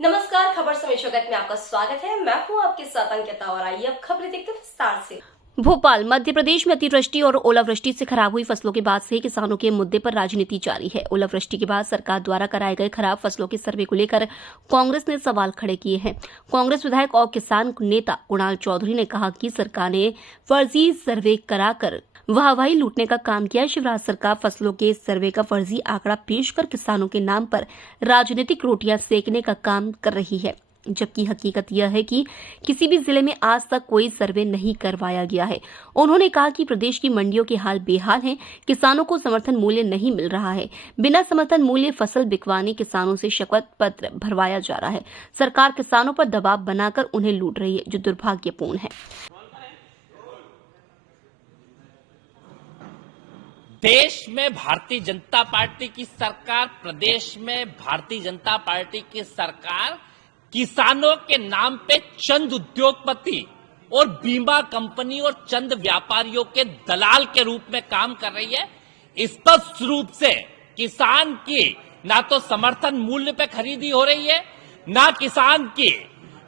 नमस्कार, खबर समय जगत में आपका स्वागत है। मैं हूं आपके साथ अंकिता और आइए अब खबरें देखते हैं विस्तार से। भोपाल मध्य प्रदेश में अतिवृष्टि और ओलावृष्टि से खराब हुई फसलों के बाद से किसानों के मुद्दे पर राजनीति जारी है। ओलावृष्टि के बाद सरकार द्वारा कराए गए खराब फसलों के सर्वे को लेकर कांग्रेस ने सवाल खड़े किए हैं। कांग्रेस विधायक और किसान नेता कुणाल चौधरी ने कहा कि सरकार ने फर्जी सर्वे कराकर वाहवाही लूटने का काम किया। शिवराज सरकार फसलों के सर्वे का फर्जी आंकड़ा पेश कर किसानों के नाम पर राजनीतिक रोटियां सेकने का काम कर रही है, जबकि हकीकत यह है कि किसी भी जिले में आज तक कोई सर्वे नहीं करवाया गया है। उन्होंने कहा कि प्रदेश की मंडियों के हाल बेहाल हैं, किसानों को समर्थन मूल्य नहीं मिल रहा है। बिना समर्थन मूल्य फसल बिकवाने किसानों से शपथ पत्र भरवाया जा रहा है। सरकार किसानों पर दबाव बनाकर उन्हें लूट रही है, जो दुर्भाग्यपूर्ण है। देश में भारतीय जनता पार्टी की सरकार, प्रदेश में भारतीय जनता पार्टी की सरकार किसानों के नाम पे चंद उद्योगपति और बीमा कंपनी और चंद व्यापारियों के दलाल के रूप में काम कर रही है। स्पष्ट रूप से किसान की ना तो समर्थन मूल्य पे खरीदी हो रही है, ना किसान की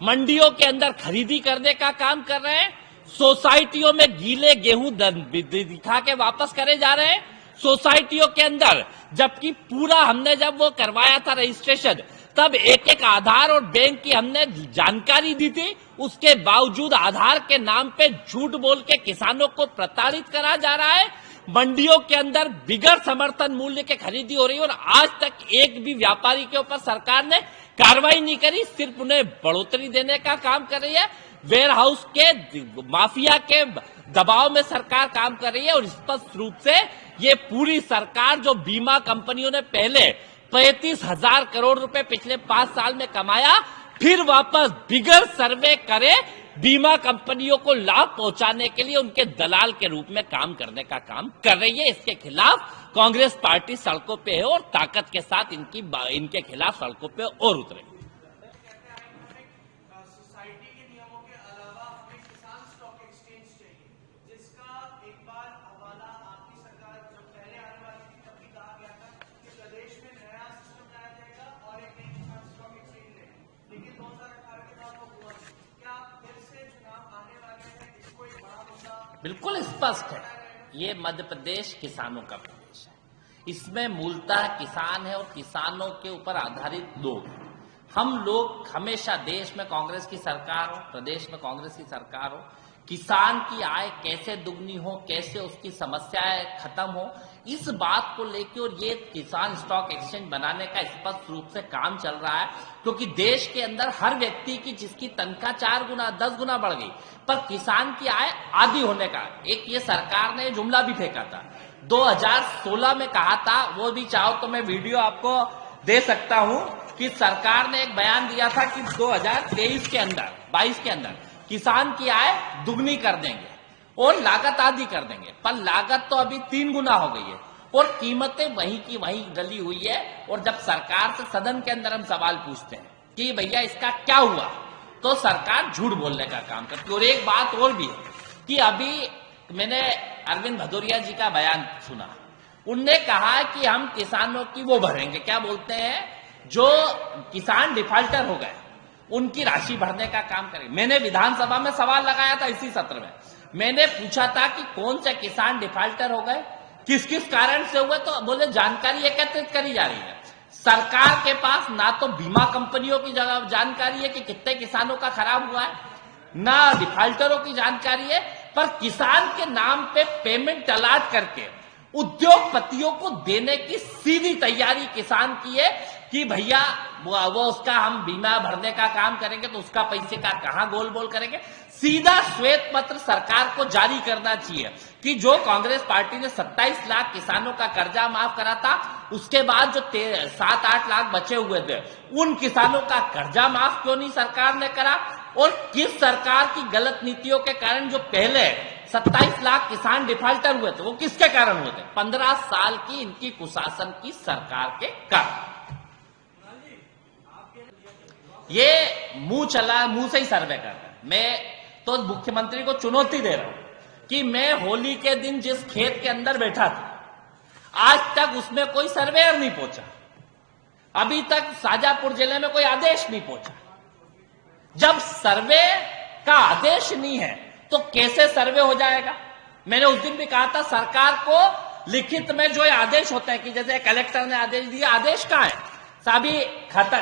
मंडियों के अंदर खरीदी करने का काम कर रहे हैं। सोसाइटियों में गीले गेहूं दिखा के वापस करे जा रहे हैं सोसाइटियों के अंदर, जबकि पूरा हमने जब वो करवाया था रजिस्ट्रेशन, तब एक एक आधार और बैंक की हमने जानकारी दी थी। उसके बावजूद आधार के नाम पे झूठ बोल के किसानों को प्रताड़ित करा जा रहा है। मंडियों के अंदर बिगड़ समर्थन मूल्य के खरीदी हो रही है और आज तक एक भी व्यापारी के ऊपर सरकार ने कार्रवाई नहीं करी, सिर्फ उन्हें बढ़ोतरी देने का काम कर रही है। वेयर हाउस के माफिया के दबाव में सरकार काम कर रही है और स्पष्ट रूप से ये पूरी सरकार जो बीमा कंपनियों ने पहले 35,000 करोड़ रुपए पिछले 5 साल में कमाया, फिर वापस बिगर सर्वे करे बीमा कंपनियों को लाभ पहुंचाने के लिए उनके दलाल के रूप में काम करने का काम कर रही है। इसके खिलाफ कांग्रेस पार्टी सड़कों पे है और ताकत के साथ इनके खिलाफ सड़कों पे और उतरेगी। बिल्कुल स्पष्ट है, ये मध्य प्रदेश किसानों का प्रदेश है। इसमें मूलतः किसान है और किसानों के ऊपर आधारित लोग। हम लोग हमेशा देश में कांग्रेस की सरकार हो, प्रदेश में कांग्रेस की सरकार हो, किसान की आय कैसे दुगनी हो, कैसे उसकी समस्याएं खत्म हो, इस बात को लेकर और ये किसान स्टॉक एक्सचेंज बनाने का स्पष्ट रूप से काम चल रहा है। क्योंकि देश के अंदर हर व्यक्ति की जिसकी तनख्वाह 4 गुना 10 गुना बढ़ गई, पर किसान की आय आधी होने का एक ये सरकार ने जुमला भी फेंका था। 2016 में कहा था, वो भी चाहो तो मैं वीडियो आपको दे सकता हूं, कि सरकार ने एक बयान दिया था कि 2023 के अंदर 22 के अंदर किसान की आय दुगनी कर देंगे और लागत आधी कर देंगे, पर लागत तो अभी 3 गुना हो गई है और कीमतें वहीं की वहीं डली हुई है। और जब सरकार से सदन के अंदर हम सवाल पूछते हैं कि भैया इसका क्या हुआ, तो सरकार झूठ बोलने का काम करती है। और एक बात और भी है कि अभी मैंने अरविंद भदौरिया जी का बयान सुना, उनने कहा कि हम किसानों की वो भरेंगे, क्या बोलते हैं, जो किसान डिफाल्टर हो गए उनकी राशि भरने का काम करेंगे। मैंने विधानसभा में सवाल लगाया था इसी सत्र में, मैंने पूछा था कि कौन से किसान डिफाल्टर हो गए, किस किस कारण से हुए, तो बोले जानकारी एकत्रित करी जा रही है। सरकार के पास ना तो बीमा कंपनियों की जानकारी है कि कितने किसानों का खराब हुआ है, ना डिफाल्टरों की जानकारी है, पर किसान के नाम पे पेमेंट अलाट करके उद्योगपतियों को देने की सीधी तैयारी किसान की है कि भैया वो उसका हम बीमा भरने का काम करेंगे तो उसका पैसे का कहां गोल बोल करेंगे। सीधा श्वेत पत्र सरकार को जारी करना चाहिए कि जो कांग्रेस पार्टी ने 27 लाख किसानों का कर्जा माफ करा था, उसके बाद जो 7-8 लाख बचे हुए थे, उन किसानों का कर्जा माफ क्यों नहीं सरकार ने करा, और किस सरकार की गलत नीतियों के कारण जो पहले 27 लाख किसान डिफाल्टर हुए थे वो किसके कारण हुए थे, 15 साल की इनकी कुशासन की सरकार के कारण। ये मुंह से ही सर्वे कर रहे हैं। मैं तो मुख्यमंत्री को चुनौती दे रहा हूं कि मैं होली के दिन जिस खेत के अंदर बैठा था, आज तक उसमें कोई सर्वेयर नहीं पहुंचा। अभी तक शाजापुर जिले में कोई आदेश नहीं पहुंचा। जब सर्वे का आदेश नहीं है तो कैसे सर्वे हो जाएगा? मैंने उस दिन भी कहा था सरकार को लिखित में जो आदेश होते हैं कि जैसे कलेक्टर ने आदेश दिया, आदेश कहां है? अभी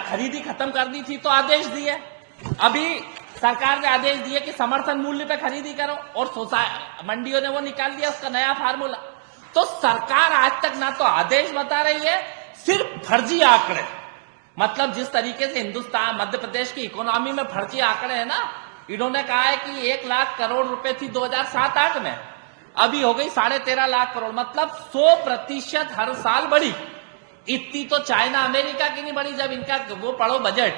खरीदी खत्म कर दी थी तो आदेश दिए, अभी सरकार ने आदेश दिए कि समर्थन मूल्य पे खरीदी करो और मंडियों ने वो निकाल दिया उसका नया फार्मूला। तो सरकार आज तक ना तो आदेश बता रही है, सिर्फ फर्जी आंकड़े। मतलब जिस तरीके से हिंदुस्तान मध्य प्रदेश की इकोनॉमी में फर्जी आंकड़े हैं ना, इन्होंने कहा है कि 1 लाख करोड़ रुपए थी 2007-8 में, अभी हो गई 13.5 लाख करोड़, मतलब 100% हर साल बढ़ी। इतनी तो चाइना अमेरिका की नहीं बढ़ी। जब इनका वो पढ़ो बजट,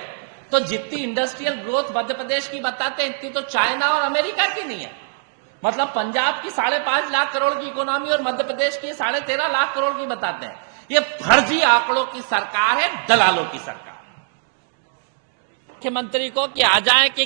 तो जितनी इंडस्ट्रियल ग्रोथ मध्य प्रदेश की बताते हैं इतनी तो चाइना और अमेरिका की नहीं है। मतलब पंजाब की 5.5 लाख करोड़ की इकोनॉमी और मध्य प्रदेश की 13.5 लाख करोड़ की बताते हैं। ये फर्जी आंकड़ों की सरकार है, दलालों की सरकार। मुख्यमंत्री को कि आ जाए कि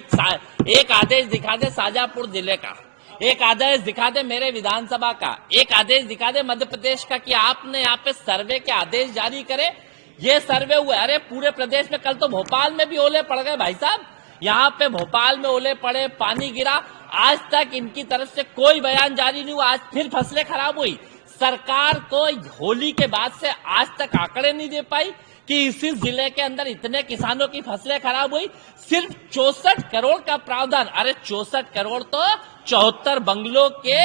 एक आदेश दिखा दे शाजापुर जिले का, एक आदेश दिखा दे मेरे विधानसभा का, एक आदेश दिखा दे मध्य प्रदेश का कि आपने यहाँ पे सर्वे के आदेश जारी करे। ये सर्वे हुए, अरे पूरे प्रदेश में, कल तो भोपाल में भी ओले पड़ गए भाई साहब, यहाँ पे भोपाल में ओले पड़े, पानी गिरा, आज तक इनकी तरफ से कोई बयान जारी नहीं हुआ। आज फिर फसलें खराब हुई। सरकार को होली के बाद से आज तक आंकड़े नहीं दे पाई कि इसी जिले के अंदर इतने किसानों की फसलें खराब हुई। सिर्फ 64 करोड़ का प्रावधान, अरे 64 करोड़ तो 74 बंगलों के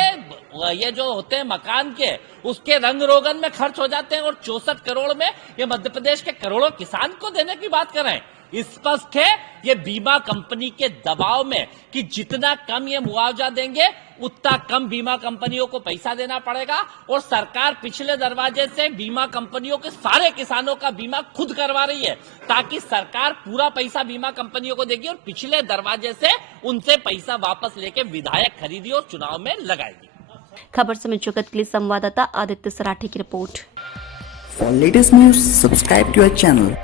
ये जो होते हैं मकान के, उसके रंग रोगन में खर्च हो जाते हैं, और 64 करोड़ में ये मध्य प्रदेश के करोड़ों किसान को देने की बात कर रहे हैं। स्पष्ट है ये बीमा कंपनी के दबाव में कि जितना कम ये मुआवजा देंगे उतना कम बीमा कंपनियों को पैसा देना पड़ेगा, और सरकार पिछले दरवाजे से बीमा कंपनियों के सारे किसानों का बीमा खुद करवा रही है, ताकि सरकार पूरा पैसा बीमा कंपनियों को देगी और पिछले दरवाजे से उनसे पैसा वापस लेके विधायक खरीदी और चुनाव में लगाएगी। खबर समय जगत के लिए संवाददाता आदित्य सराठे की report. For latest news, subscribe to our channel